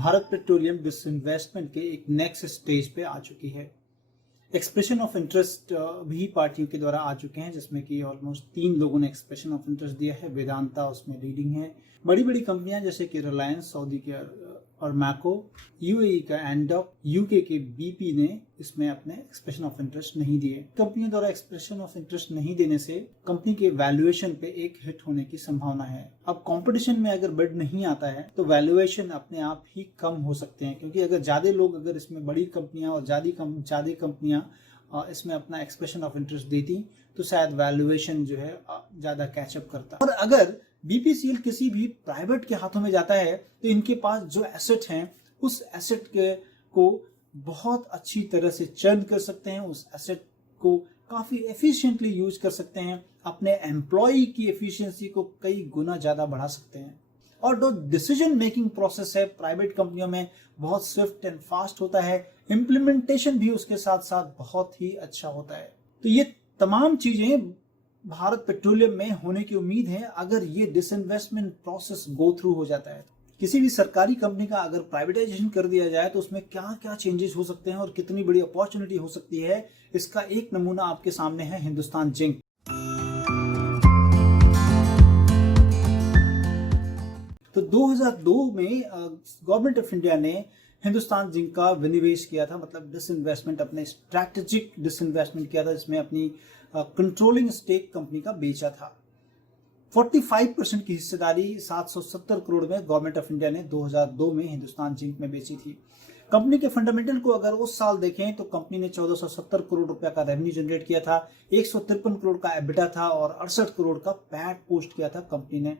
Bharat petroleum disinvestment के एक next stage पे आ चुकी है। एक्सप्रेशन ऑफ इंटरेस्ट भी पार्टियों के द्वारा आ चुके हैं, जिसमें कि ऑलमोस्ट 3 लोगों ने एक्सप्रेशन ऑफ इंटरेस्ट दिया है। वेदांता उसमें लीडिंग है। बड़ी बड़ी कंपनियां जैसे कि रिलायंस सऊदी के और मैको, यूएई का एंडॉक, यूके के बीपी ने इसमें अपने एक्सप्रेशन ऑफ इंटरेस्ट नहीं दिए। कंपनियों द्वारा एक्सप्रेशन ऑफ इंटरेस्ट नहीं देने से कंपनी के वैल्यूएशन पे एक हिट होने की संभावना है। अब कंपटीशन में अगर बिड नहीं आता है तो वैल्यूएशन अपने आप ही कम हो सकते हैं, क्योंकि अगर ज्यादा लोग अगर इसमें बड़ी कंपनियां और ज्यादा कंपनियां इसमें अपना एक्सप्रेशन ऑफ इंटरेस्ट देती तो शायद वैल्यूएशन जो है ज्यादा कैचअप करता। और अगर बीपीसीएल किसी भी प्राइवेट के हाथों में जाता है तो इनके पास जो एसेट हैं उस एसेट को बहुत अच्छी तरह से चर्न कर सकते हैं, उस एसेट को काफी एफिशिएंटली यूज कर सकते हैं, अपने एम्प्लॉय की एफिशिएंसी को कई गुना ज्यादा बढ़ा सकते हैं। और जो डिसीजन मेकिंग प्रोसेस है प्राइवेट कंपनियों में बहुत स्विफ्ट एंड फास्ट होता है, इम्प्लीमेंटेशन भी उसके साथ साथ बहुत ही अच्छा होता है। तो ये तमाम चीजें भारत पेट्रोलियम में होने की उम्मीद है अगर ये डिसइन्वेस्टमेंट प्रोसेस गो थ्रू हो जाता है। किसी भी सरकारी कंपनी का अगर प्राइवेटाइजेशन कर दिया जाए तो उसमें क्या क्या चेंजेस हो सकते हैं और कितनी बड़ी अपॉर्चुनिटी हो सकती है, इसका एक नमूना आपके सामने है हिंदुस्तान जिंक। तो 2002 में गवर्नमेंट ऑफ इंडिया ने हिंदुस्तान जिंक का विनिवेश किया था, मतलब डिसइन्वेस्टमेंट, अपने स्ट्रैटेजिक डिसइन्वेस्टमेंट किया था, जिसमें अपनी कंट्रोलिंग स्टेक कंपनी का बेचा था। 45% की हिस्सेदारी 770 करोड़ में गवर्नमेंट ऑफ इंडिया ने 2002 में हिंदुस्तान जिंक में बेची थी। कंपनी के फंडामेंटल को अगर उस साल देखें तो कंपनी ने 1470 करोड़ रुपया का रेवेन्यू जनरेट किया था, 153 करोड़ का एबिटा था और 68 करोड़ का पैट पोस्ट किया था कंपनी ने।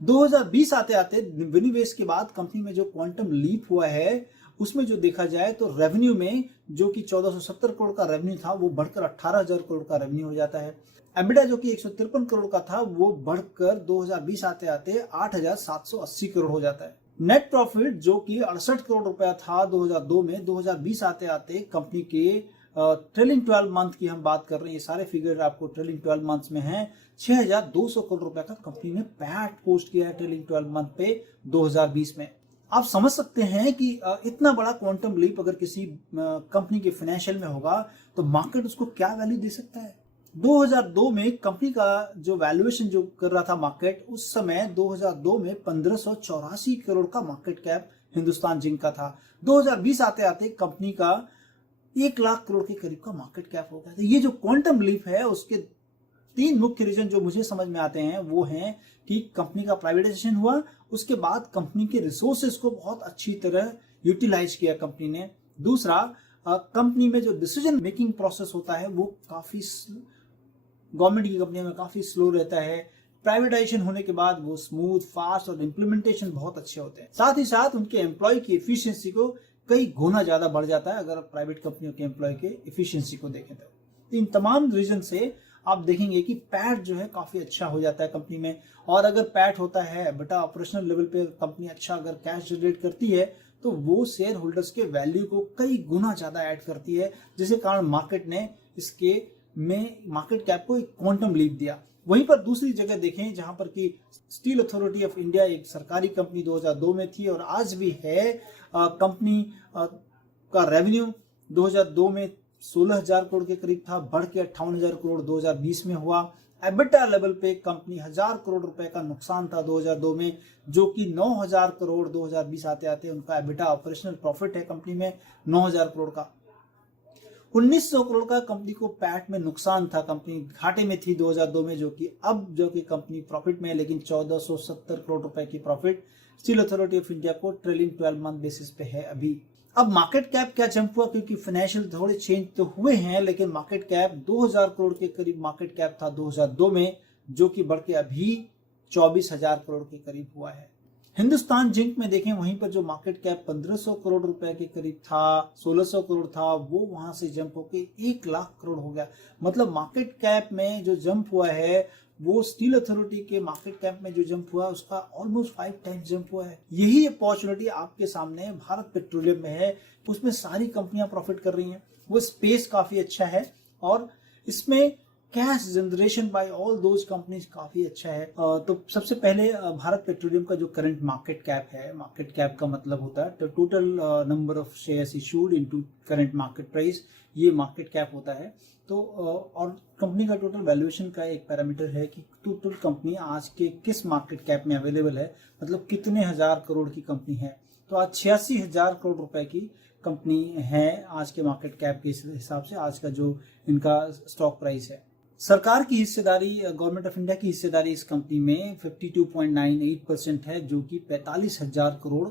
2020 आते आते विनिवेश के बाद कंपनी में जो क्वांटम लीप हुआ है उसमें जो देखा जाए तो रेवेन्यू में जो कि 1470 करोड़ का रेवेन्यू था वो बढ़कर 18,000 करोड़ का रेवेन्यू हो जाता है। एबिटा जो कि 153 करोड़ का था वो बढ़कर 2020 आते आते 8,780 करोड़ हो जाता है। नेट प्रॉफिट जो कि 68 करोड़ रुपया था 2002 में, 2020 आते आते कंपनी के ट्रेलिंग 12 मंथ की हम बात कर रहे हैं, ये सारे फिगर आपको ट्रेलिंग 12 मंथ्स में हैं, 6,200 करोड़ रुपया का कंपनी ने पैट पोस्ट किया है ट्रेलिंग 12 मंथ पे 2020 में। आप समझ सकते हैं कि इतना बड़ा क्वांटम लीप अगर किसी कंपनी के फाइनेंशियल में होगा तो मार्केट उसको क्या वैल्यू दे सकता है। 2002 में कंपनी का जो वैल्यूएशन जो कर रहा था मार्केट, उस समय 2002 में 1584 करोड़ का मार्केट कैप हिंदुस्तान जिंक का था। 2020 आते आते कंपनी का 1 लाख करोड़ के करीब का मार्केट कैप हो गया। तो ये जो क्वांटम लीप है उसके 3 मुख्य रीजन जो मुझे समझ में आते हैं वो हैं कि कंपनी का प्राइवेटाइजेशन हुआ, उसके बाद कंपनी के रिसोर्सेज को बहुत अच्छी तरह यूटिलाइज किया कंपनी ने। दूसरा, कंपनी में जो डिसीजन मेकिंग प्रोसेस होता है वो काफी गवर्नमेंट की कंपनियों में काफी स्लो रहता है। प्राइवेटाइजेशन होने के बाद वो स्मूथ, फास्ट और इम्प्लीमेंटेशन बहुत अच्छे होते हैं। साथ ही साथ उनके एम्प्लॉय की एफिशिएंसी को कई गुना ज्यादा बढ़ जाता है अगर प्राइवेट कंपनियों के एम्प्लॉय के एफिशिएंसी को देखें तो। इन तमाम रीजन से आप देखेंगे कि पैट जो है काफी अच्छा हो जाता है कंपनी में। और अगर पैट होता है बेटा ऑपरेशनल लेवल पे कंपनी अच्छा अगर कैश जनरेट करती है तो वो शेयर होल्डर्स के वैल्यू को कई गुना ज्यादा ऐड करती है, जिसके कारण मार्केट ने इसके में मार्केट कैप को एक क्वांटम लीप दिया। वहीं पर दूसरी जगह देखें जहां पर कि स्टील अथॉरिटी ऑफ इंडिया एक सरकारी कंपनी 2002 में थी और आज भी है। कंपनी का रेवेन्यू 2002 में 16,000 करोड़ के करीब था, बढ़ के 58,000 करोड़ 2020 में हुआ। एबिटा लेवल पे कंपनी 1,000 करोड़ रुपए का नुकसान था 2002 में, जो कि 9,000 करोड़ 2020 आते आते उनका एबिटा ऑपरेशनल प्रॉफिट है कंपनी में 9,000 करोड़ का। 1,900 करोड़ का कंपनी को पैट में नुकसान था, कंपनी घाटे में थी 2002 में, जो कि कंपनी प्रॉफिट में है, लेकिन 1,470 करोड़ रुपए की profit steel authority of India को ट्रेलिंग 12 मंथ बेसिस पे है अभी। अब मार्केट कैप क्या जंप हुआ, क्योंकि फाइनेंशियल थोड़े चेंज तो हुए हैं, लेकिन मार्केट कैप 2,000 करोड़ के करीब मार्केट कैप था 2002 में, जो कि बढ़ के अभी 24,000 करोड़ के करीब हुआ है। हिंदुस्तान जिंक में देखें वहीं पर जो मार्केट कैप 1,500 करोड़ रुपए के करीब था, 1,600 करोड़ था, वो वहां से जंप होके 1 लाख करोड़ हो गया। मतलब मार्केट कैप में जो जंप हुआ है वो स्टील अथॉरिटी के मार्केट कैप में जो जंप हुआ उसका ऑलमोस्ट 5 टाइम्स जंप हुआ है। यही अपॉर्चुनिटी आपके सामने भारत पेट्रोलियम में है, उसमें सारी कंपनियां प्रॉफिट कर रही हैं, वो स्पेस काफी अच्छा है और इसमें cash generation by all those companies काफी अच्छा है। तो सबसे पहले भारत पेट्रोलियम का जो करंट मार्केट कैप है, मार्केट कैप का मतलब होता है total number of shares issued into current market price, ये मार्केट कैप होता है। तो और कंपनी का टोटल वैल्यूएशन का एक पैरामीटर है कि टोटल कंपनी आज के किस मार्केट कैप में अवेलेबल है, मतलब कितने हजार करोड़ की कंपनी है। तो आज 86,000 करोड़ रुपए की कंपनी है आज के मार्केट कैप के हिसाब से, आज का जो इनका स्टॉक प्राइस है। सरकार की हिस्सेदारी, गवर्नमेंट ऑफ इंडिया की हिस्सेदारी इस कंपनी में 52.98% है, जो कि 45,000 करोड़।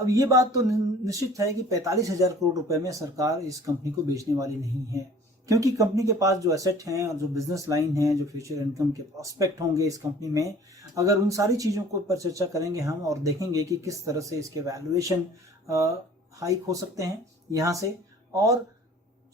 अब ये बात तो निश्चित है कि 45,000 करोड़ रुपए में सरकार इस कंपनी को बेचने वाली नहीं है, क्योंकि कंपनी के पास जो एसेट हैं और जो बिजनेस लाइन है, जो फ्यूचर इनकम के प्रोस्पेक्ट होंगे इस कंपनी में, अगर उन सारी चीज़ों को पर चर्चा करेंगे हम और देखेंगे कि किस तरह से इसके वैल्यूएशन हाइक हो सकते हैं यहाँ से। और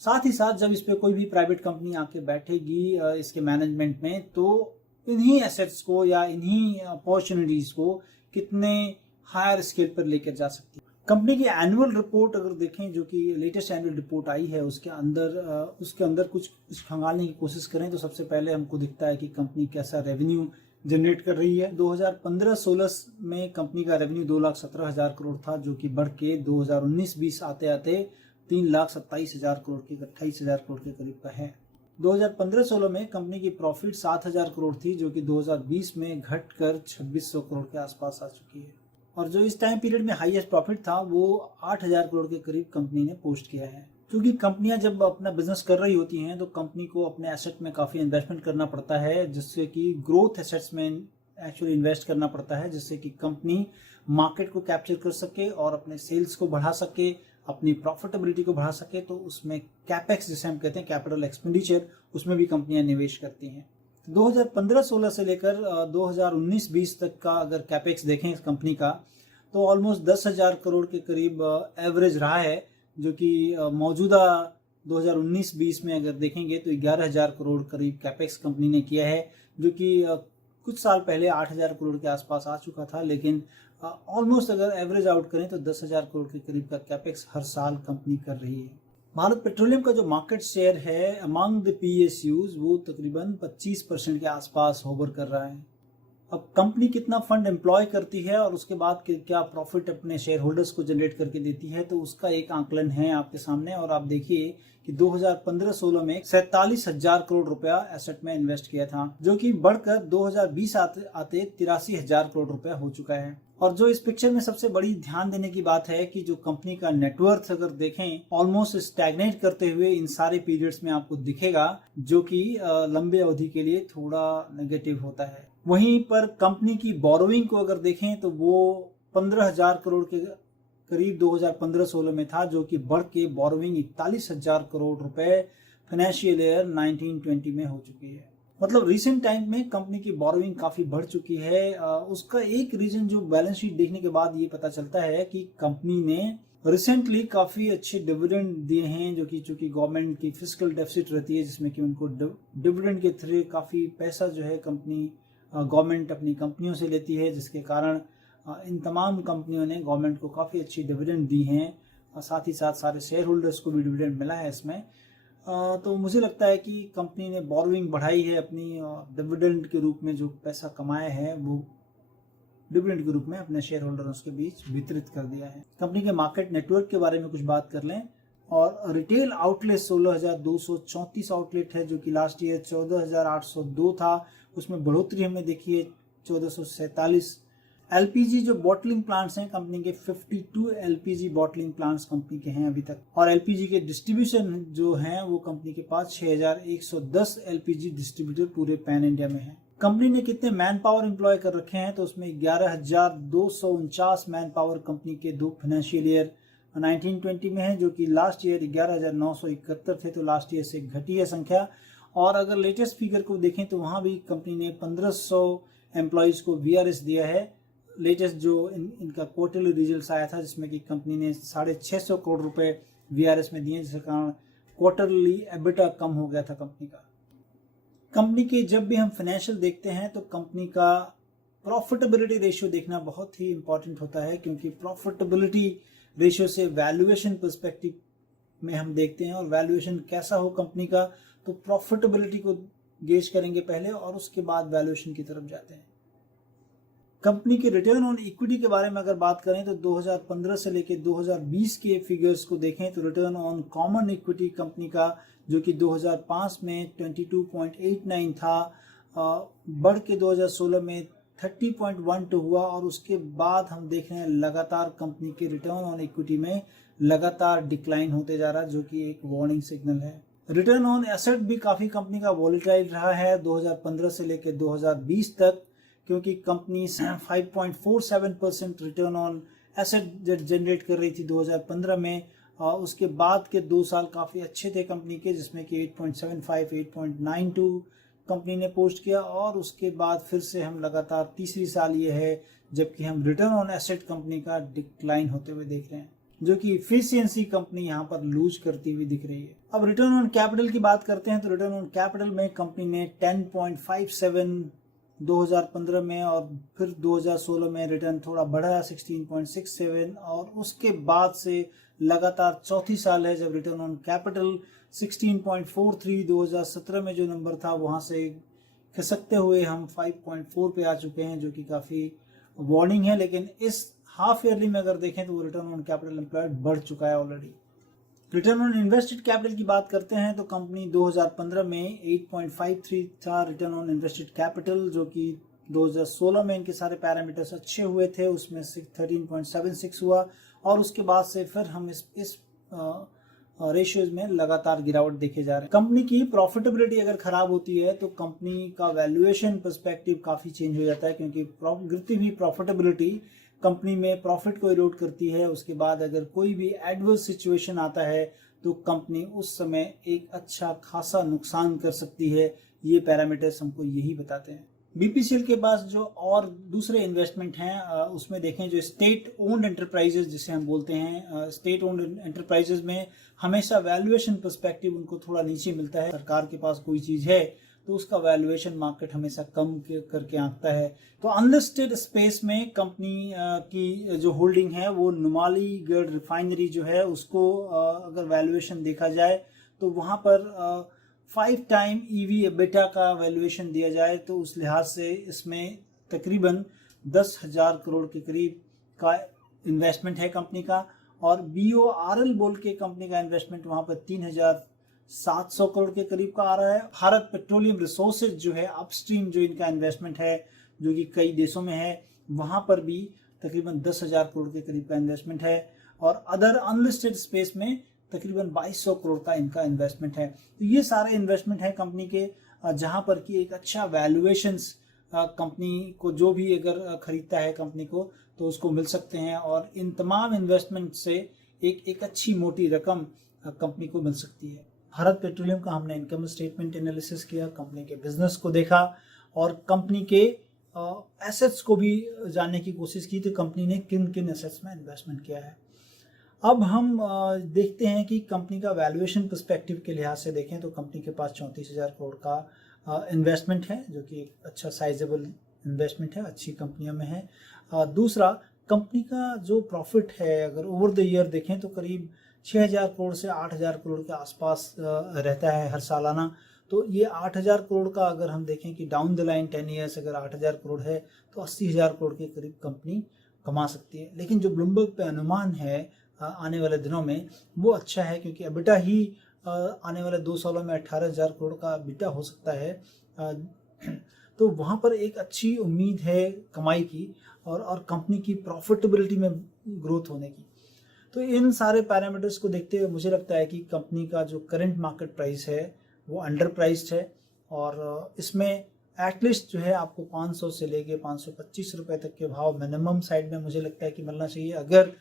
साथ ही साथ जब इस पे कोई भी प्राइवेट कंपनी आके बैठेगी इसके मैनेजमेंट में, तो इन्हीं एसेट्स को या इन्हीं अपॉर्चुनिटीज को कितने हायर स्केल पर लेकर जा सकती है। कंपनी की एनुअल रिपोर्ट अगर देखें, जो कि लेटेस्ट एनुअल रिपोर्ट आई है, उसके अंदर कुछ खंगालने की कोशिश करें तो सबसे पहले हमको दिखता है कि कंपनी कैसा रेवेन्यू जनरेट कर रही है। 2015-16 में कंपनी का रेवेन्यू 2,17,000 करोड़ था, जो कि बढ़ के 2019-20 आते आते 3,27,000 करोड़ के 28,000 करोड़ के करीब का है। 2015-16 में कंपनी की प्रॉफिट 7,000 करोड़ थी, जो कि 2020 में घटकर 2,600 करोड़ के आसपास आ चुकी है। और जो इस टाइम पीरियड में हाईएस्ट प्रॉफिट था वो 8,000 करोड़ के करीब कंपनी ने पोस्ट किया है। क्योंकि कंपनियां जब अपना बिजनेस कर रही होती हैं तो कंपनी को अपने एसेट में काफ़ी इन्वेस्टमेंट करना पड़ता है, जिससे कि ग्रोथ एसेट्स में एक्चुअली इन्वेस्ट करना पड़ता है, जिससे कि कंपनी मार्केट को कैप्चर कर सके और अपने सेल्स को बढ़ा सके, अपनी प्रॉफिटेबिलिटी को बढ़ा सके। तो उसमें कैपेक्स, जिसे हम कहते हैं कैपिटल एक्सपेंडिचर, उसमें भी कंपनियां निवेश करती हैं। 2015-16 से लेकर 2019-20 तक का अगर कैपेक्स देखें इस कंपनी का, तो ऑलमोस्ट 10,000 करोड़ के करीब एवरेज रहा है, जो कि मौजूदा 2019-20 में अगर देखेंगे तो 11,000 करोड़ करीब कैपेक्स कंपनी ने किया है, जो कि कुछ साल पहले 8,000 करोड़ के आसपास आ चुका था। लेकिन ऑलमोस्ट अगर एवरेज आउट करें तो 10,000 करोड़ के करीब का कैपेक्स हर साल कंपनी कर रही है। भारत पेट्रोलियम का जो मार्केट शेयर है अमंग द पीएसयूज, वो तकरीबन 25% के आसपास होवर कर रहा है। अब कंपनी कितना फंड एम्प्लॉय करती है और उसके बाद क्या प्रॉफिट अपने शेयर होल्डर्स को जनरेट करके देती है, तो उसका एक आंकलन है आपके सामने। और आप देखिए कि 2015-16 में 47,000 करोड़ रुपया एसेट में इन्वेस्ट किया था, जो कि बढ़कर 2020 आते 83,000 करोड़ रुपया हो चुका है। और जो इस पिक्चर में सबसे बड़ी ध्यान देने की बात है कि जो कंपनी का नेटवर्थ अगर देखें ऑलमोस्ट स्टैग्नेट करते हुए इन सारे पीरियड्स में आपको दिखेगा, जो कि लंबे अवधि के लिए थोड़ा नेगेटिव होता है। वहीं पर कंपनी की बोरोइंग को अगर देखें तो वो 15,000 करोड़ के करीब 2015-16 में था, जो कि बढ़ के बोरोइंग 41,000 करोड़ रुपए फाइनेंशियल ईयर 19-20 में हो चुकी है। मतलब रिसेंट टाइम में कंपनी की बोरोइंग काफी बढ़ चुकी है। उसका एक रीजन जो बैलेंस शीट देखने के बाद ये पता चलता है कि कंपनी ने रिसेंटली काफी अच्छे डिविडेंड दिए हैं, जो कि चूंकि गवर्नमेंट की फिस्कल डेफिसिट रहती है, जिसमें कि उनको डिविडेंड के थ्रू काफी पैसा जो है कंपनी गवर्नमेंट अपनी कंपनियों से लेती है, जिसके कारण इन तमाम कंपनियों ने गवर्नमेंट को काफ़ी अच्छी डिविडेंड दी हैं और साथ ही साथ सारे शेयर होल्डर्स को भी डिविडेंड मिला है इसमें। तो मुझे लगता है कि कंपनी ने बोरोइंग बढ़ाई है अपनी, डिविडेंड के रूप में जो पैसा कमाया है वो डिविडेंड के रूप में अपने शेयर होल्डर्स के बीच वितरित कर दिया है। कंपनी के मार्केट नेटवर्क के बारे में कुछ बात कर लें, और रिटेल आउटलेट 16,234 आउटलेट है, जो कि लास्ट ईयर 14,802 था, उसमें बढ़ोतरी हमने देखी है 1,447। एलपीजी जो बॉटलिंग प्लांट्स हैं कंपनी के, 52 एलपीजी बॉटलिंग प्लांट्स कंपनी के हैं अभी तक। और एलपीजी के डिस्ट्रीब्यूशन जो हैं वो कंपनी के पास 6,110 एलपीजी डिस्ट्रीब्यूटर पूरे पैन इंडिया में है। कंपनी ने कितने मैन पावर एम्प्लॉय कर रखे हैं, तो उसमें 11,249 मैन पावर कंपनी के दो फाइनेंशियल ईयर 19-20 में है, जो कि लास्ट ईयर 11,971 थे, तो लास्ट ईयर से घटी है संख्या। और अगर लेटेस्ट फिगर को देखें तो वहाँ भी कंपनी ने 1,500 एम्प्लॉयज़ को वीआरएस दिया है। लेटेस्ट जो इनका क्वार्टरली रिजल्ट्स आया था, जिसमें कि कंपनी ने 650 करोड़ रुपए वीआरएस में दिए, जिसके कारण क्वार्टरली एबिटा कम हो गया था कंपनी का। कंपनी के जब भी हम फाइनेंशियल देखते हैं तो कंपनी का प्रॉफिटेबिलिटी रेशियो देखना बहुत ही इंपॉर्टेंट होता है, क्योंकि प्रॉफिटेबिलिटी रेशियो से वैल्यूएशन पर्सपेक्टिव में हम देखते हैं, और वैल्यूएशन कैसा हो कंपनी का, तो प्रॉफिटेबिलिटी को गेज करेंगे पहले और उसके बाद वैल्यूएशन की तरफ जाते हैं। कंपनी के रिटर्न ऑन इक्विटी के बारे में अगर बात करें तो 2015 से लेकर 2020 के फिगर्स को देखें तो return on common equity company का जो कि 2005 में 22.89 था, बढ़ के 2016 में 30.12 हुआ और उसके बाद हम देख रहे हैं लगातार कंपनी के रिटर्न ऑन इक्विटी में लगातार डिक्लाइन होते जा रहा है, जो कि एक वार्निंग सिग्नल है। रिटर्न ऑन एसेट भी काफ़ी कंपनी का वॉलेटाइल रहा है 2015 से लेकर 2020 तक, क्योंकि company 5.47% return on asset generate कर रही थी 2015 में। उसके बाद के 2 साल काफ़ी अच्छे थे कंपनी के, जिसमें कि 8.75, 8.92 कंपनी ने पोस्ट किया और उसके बाद फिर से हम लगातार तीसरी साल ये है जबकि हम रिटर्न ऑन एसेट कंपनी का डिक्लाइन होते हुए देख रहे हैं, जो कि इफिशियंसी कंपनी यहाँ पर लूज करती हुई दिख रही है। अब रिटर्न ऑन कैपिटल की बात करते हैं तो रिटर्न ऑन कैपिटल में कंपनी ने 10.57 2015 में और फिर 2016 में रिटर्न थोड़ा बढ़ा 16.67 और उसके बाद से लगातार चौथी साल है जब रिटर्न ऑन कैपिटल 16.43 2017 में जो नंबर था वहां से खिसकते हुए हम 5.4 पे आ चुके हैं, जो कि काफ़ी वार्निंग है। लेकिन इस हाफ ईयरली में अगर देखें तो रिटर्न ऑन कैपिटल एम्प्लॉयड बढ़ चुका है already. Return on invested capital की बात करते हैं तो कंपनी 2015 में 8.53 था रिटर्न ऑन इन्वेस्टेड कैपिटल, जो कि 2016 में इनके सारे पैरामीटर्स अच्छे हुए थे, उसमें 13.76 हुआ और उसके बाद से फिर हम इस रेशियोज में लगातार गिरावट देखे जा रहे हैं। कंपनी की प्रॉफिटेबिलिटी अगर खराब होती है तो कंपनी का वैल्यूएशन पर्सपेक्टिव काफ़ी चेंज हो जाता है, क्योंकि गिरती हुई प्रॉफिटेबिलिटी कंपनी में प्रॉफिट को इरोड करती है। उसके बाद अगर कोई भी एडवर्स सिचुएशन आता है तो कंपनी उस समय एक अच्छा खासा नुकसान कर सकती है। ये पैरामीटर्स हमको यही बताते हैं। बीपीसीएल के पास जो और दूसरे इन्वेस्टमेंट हैं उसमें देखें जो स्टेट ओन्ड एंटरप्राइजेज जिसे हम बोलते हैं, स्टेट ओन्ड एंटरप्राइजेज में हमेशा वैल्यूएशन पर्सपेक्टिव उनको थोड़ा नीचे मिलता है। सरकार के पास कोई चीज़ है तो उसका वैल्यूएशन मार्केट हमेशा कम करके आंकता है। तो अनलिस्टेड स्पेस में कंपनी की जो होल्डिंग है वो नुमालीगढ़ रिफाइनरी जो है उसको अगर वैल्यूएशन देखा जाए तो वहाँ पर 5 टाइम EV EBITDA का वैल्यूएशन दिया जाए तो उस लिहाज से इसमें तकरीबन 10,000 करोड़ के करीब का इन्वेस्टमेंट है कंपनी का। और BORL बोल के कंपनी का इन्वेस्टमेंट वहाँ पर 3,700 करोड़ के करीब का आ रहा है। भारत पेट्रोलियम रिसोर्सेज जो है अपस्ट्रीम जो इनका इन्वेस्टमेंट है जो कि कई देशों में है, वहाँ पर भी तकरीबन 10,000 करोड़ के करीब का इन्वेस्टमेंट है। और अदर अनलिस्टेड स्पेस में तकरीबन 2,200 करोड़ का इनका इन्वेस्टमेंट है। तो ये सारे इन्वेस्टमेंट है कंपनी के, जहां पर कि एक अच्छा वैल्यूएशंस कंपनी को जो भी अगर खरीदता है कंपनी को तो उसको मिल सकते हैं और इन तमाम इन्वेस्टमेंट से एक अच्छी मोटी रकम कंपनी को मिल सकती है। भारत पेट्रोलियम का हमने इनकम स्टेटमेंट एनालिसिस किया, कंपनी के बिजनेस को देखा और कंपनी के एसेट्स को भी जानने की कोशिश की, तो कंपनी ने किन किन एसेट्स में इन्वेस्टमेंट किया है। अब हम देखते हैं कि कंपनी का वैल्यूएशन पर्सपेक्टिव के लिहाज से देखें तो कंपनी के पास 34,000 करोड़ का इन्वेस्टमेंट है, जो कि एक अच्छा साइजेबल इन्वेस्टमेंट है, अच्छी कंपनियों में है। दूसरा, कंपनी का जो प्रॉफिट है अगर ओवर द ईयर देखें तो करीब 6,000 करोड़ से 8,000 करोड़ के आसपास रहता है हर सालाना। तो ये 8,000 करोड़ का अगर हम देखें कि डाउन द लाइन 10 ईयर्स अगर 8,000 करोड़ है तो 80,000 करोड़ के करीब कंपनी कमा सकती है। लेकिन जो ब्लूमबर्ग पे अनुमान है आने वाले दिनों में वो अच्छा है, क्योंकि एबिटा ही आने वाले 2 सालों में 18,000 करोड़ का एबिटा हो सकता है। तो वहाँ पर एक अच्छी उम्मीद है कमाई की और कंपनी की प्रॉफिटेबिलिटी में ग्रोथ होने की। तो इन सारे पैरामीटर्स को देखते हुए मुझे लगता है कि कंपनी का जो करंट मार्केट प्राइस है वो अंडर प्राइस्ड है और इसमें एटलीस्ट जो है आपको 500 से लेके 525 रुपए तक के भाव मिनिमम साइड में मुझे लगता है कि मिलना चाहिए। अगर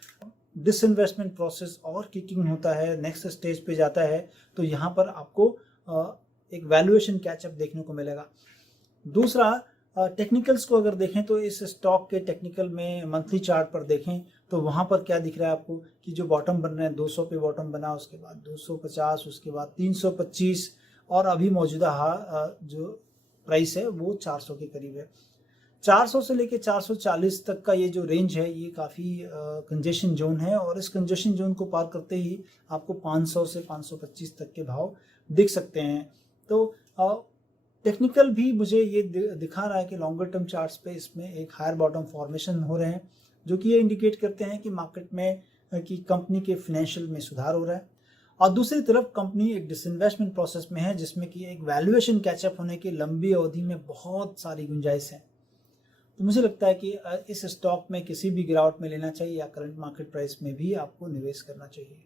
डिसइन्वेस्टमेंट प्रोसेस और किकिंग होता है, नेक्स्ट स्टेज पे जाता है, तो यहाँ पर आपको एक वैल्यूएशन कैचअप देखने को मिलेगा। दूसरा, टेक्निकल्स को अगर देखें तो इस स्टॉक के टेक्निकल में मंथली चार्ट पर देखें तो वहाँ पर क्या दिख रहा है आपको कि जो बॉटम बन रहे हैं 200 पे बॉटम बना, उसके बाद 250, उसके बाद 325 और अभी मौजूदा जो प्राइस है वो 400 के करीब है। 400 से लेके 440 तक का ये जो रेंज है ये काफ़ी कंजेशन जोन है और इस कंजेशन जोन को पार करते ही आपको 500 से 525 तक के भाव दिख सकते हैं। तो टेक्निकल भी मुझे ये दिखा रहा है कि लॉन्गर टर्म चार्ट्स पे इसमें एक हायर बॉटम फॉर्मेशन हो रहे हैं, जो कि ये इंडिकेट करते हैं कि मार्केट में कि कंपनी के फाइनेंशियल में सुधार हो रहा है। और दूसरी तरफ कंपनी एक डिसइन्वेस्टमेंट प्रोसेस में है, जिसमें कि एक वैल्यूएशन कैचअप होने की लंबी अवधि में बहुत सारी गुंजाइश है। तो मुझे लगता है कि इस स्टॉक में किसी भी गिरावट में लेना चाहिए या करंट मार्केट प्राइस में भी आपको निवेश करना चाहिए।